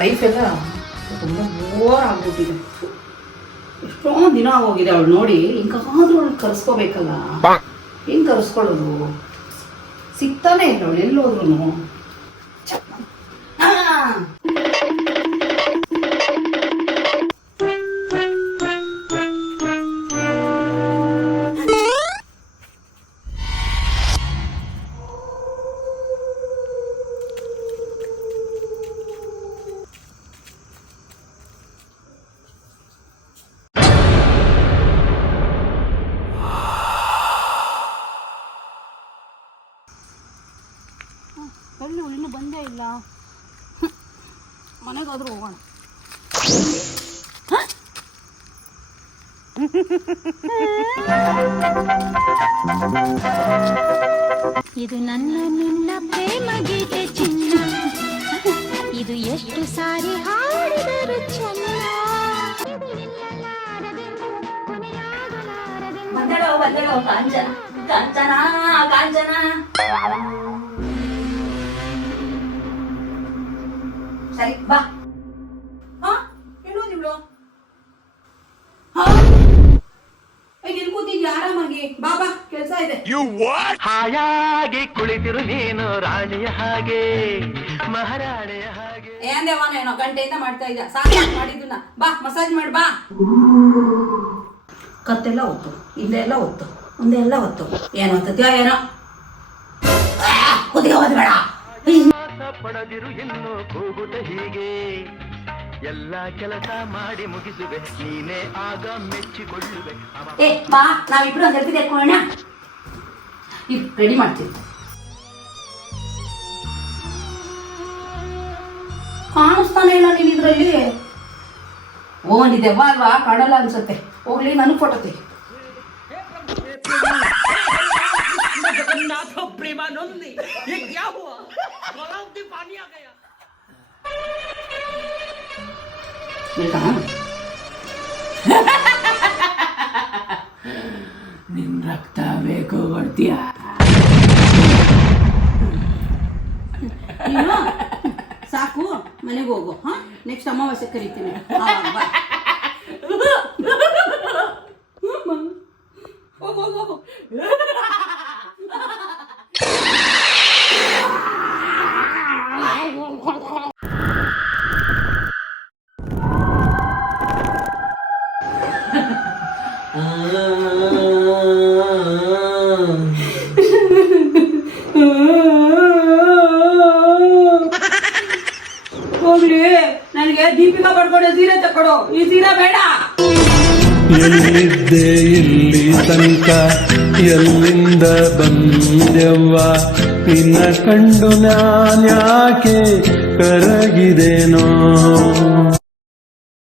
Life ಎಲ್ಲ ತುಂಬ bore ಆಗ್ಬಿಟ್ಟಿದೆ. ಎಷ್ಟೊಂದು ದಿನ ಆಗೋಗಿದೆ ಅವಳು ನೋಡಿ. ಹಿಂಗಾದ್ರೂ ಅವಳು ಕರೆಸ್ಕೋಬೇಕಲ್ಲ. ಹೆಂಗೆ ಕರೆಸ್ಕೊಳ್ಳೋದು? ಸಿಗ್ತಾನೆ ಇಲ್ಲ ಅವಳು ಎಲ್ಲೋದ್ರು. ಎಲ್ಲಿ ಇನ್ನೂ ಬಂದೇ ಇಲ್ಲ. ಮನೆಗಾದ್ರೂ ಹೋಗೋಣ. ಇದು ನನ್ನ ನಿನ್ನ ಪ್ರೇಮ ಗೀತೆ ಚಿನ್ನ, ಇದು ಎಷ್ಟು ಸಾರಿ ಹಾಡಿದರು ಚೆನ್ನ. ಬಂದಳೋ ಬಂದಳೋ ಕಾಂಚನ ಕಾಂಚನ ಕಾಂಚನ. ಸರಿ ಬಾ. ಹೇಳೋ ನಿಮ್ಳು ಇಲ್ಲಿ ಕೂತಿದ್ಯ ಆರಾಮಾಗಿ. ಬಾಬಾ ಕೆಲ್ಸ ಇದೆ. ಹಾಯಾಗಿ ಕುಳಿತಿರು ನೀನು ರಾಣಿಯ ಹಾಗೆ ಮಹಾರಾಣಿಯ ಹಾಗೆ. ಏನ್ ದೇವಾನ ಏನೋ ಗಂಟೆಯಿಂದ ಮಾಡ್ತಾ ಇದ್ದ. ಸಾಕು ಮಾಡಿದ್ನ. ಬಾ ಮಸಾಜ್ ಮಾಡಿ ಬಾ. ಕತ್ತೆಲ್ಲ ಹೊತ್ತು, ಹಿಂದೆಲ್ಲ ಹೊತ್ತು, ಮುಂದೆಲ್ಲ ಹೊತ್ತು. ಏನು ಹೊತ್ತದ್ಯಾ ಏನೋ ಕುದಿಗೆ ಹೋದ್ಬೇಡ. ಪಡೆದಿರು ಇನ್ನು ಕೂಗುತ್ತ ಹೀಗೆ ಎಲ್ಲ ಕೆಲಸ ಮಾಡಿ ಮುಗಿಸುವೆ, ನೀನೇ ಆಗ ಮೆಚ್ಚಿಕೊಳ್ಳುವೆ. ಏ ಬಾ, ನಾವಿಬ್ರು ಒಂದು ಹೆಲ್ಪಿ ತೆಕ್ಕೊಳ್ಳೋಣ. ಇದು ರೆಡಿ ಮಾಡ್ತೀವಿ. ಕಾಣಿಸ್ತಾನೆ ಇಲ್ಲ ನೀನು ಇದರಲ್ಲಿ. ಓ ನೀ ದೆವ್ವ ಅಲ್ವಾ? ಕಾಣಲ್ಲ ಅನ್ಸುತ್ತೆ. ಹೋಗ್ಲಿ, ನನಗೆ ಫೋಟೋ ತೆಗಿ. ನಿನ್ ರಕ್ತ ಬೇಕು ಕೊಡ್ತೀಯ? ಸಾಕು, ಮನೆಗೆ ಹೋಗು. ಹಾ, ನೆಕ್ಸ್ಟ್ ಅಮಾವಾಸ್ಯೆ ಕರಿತೀನಿ. ಹೋಗು. ಹೋಗ್ಲಿ, ನನಗೆ ದೀಪಿಕಾ ಪಡ್ಕೊಡೋ ಸೀರೆ ತಕೊಡು. ಈ ಸೀರೆ ಬೇಡ. ಎಲ್ಲಿದ್ದೆ ಇಲ್ಲಿ ತನಕ, ಎಲ್ಲಿಂದ ಬಂದೆವ್ವ, ನಿನ್ನ ಕಂಡು ನಾನ್ಯಾಕೆ ಕರಗಿದೇನೋ.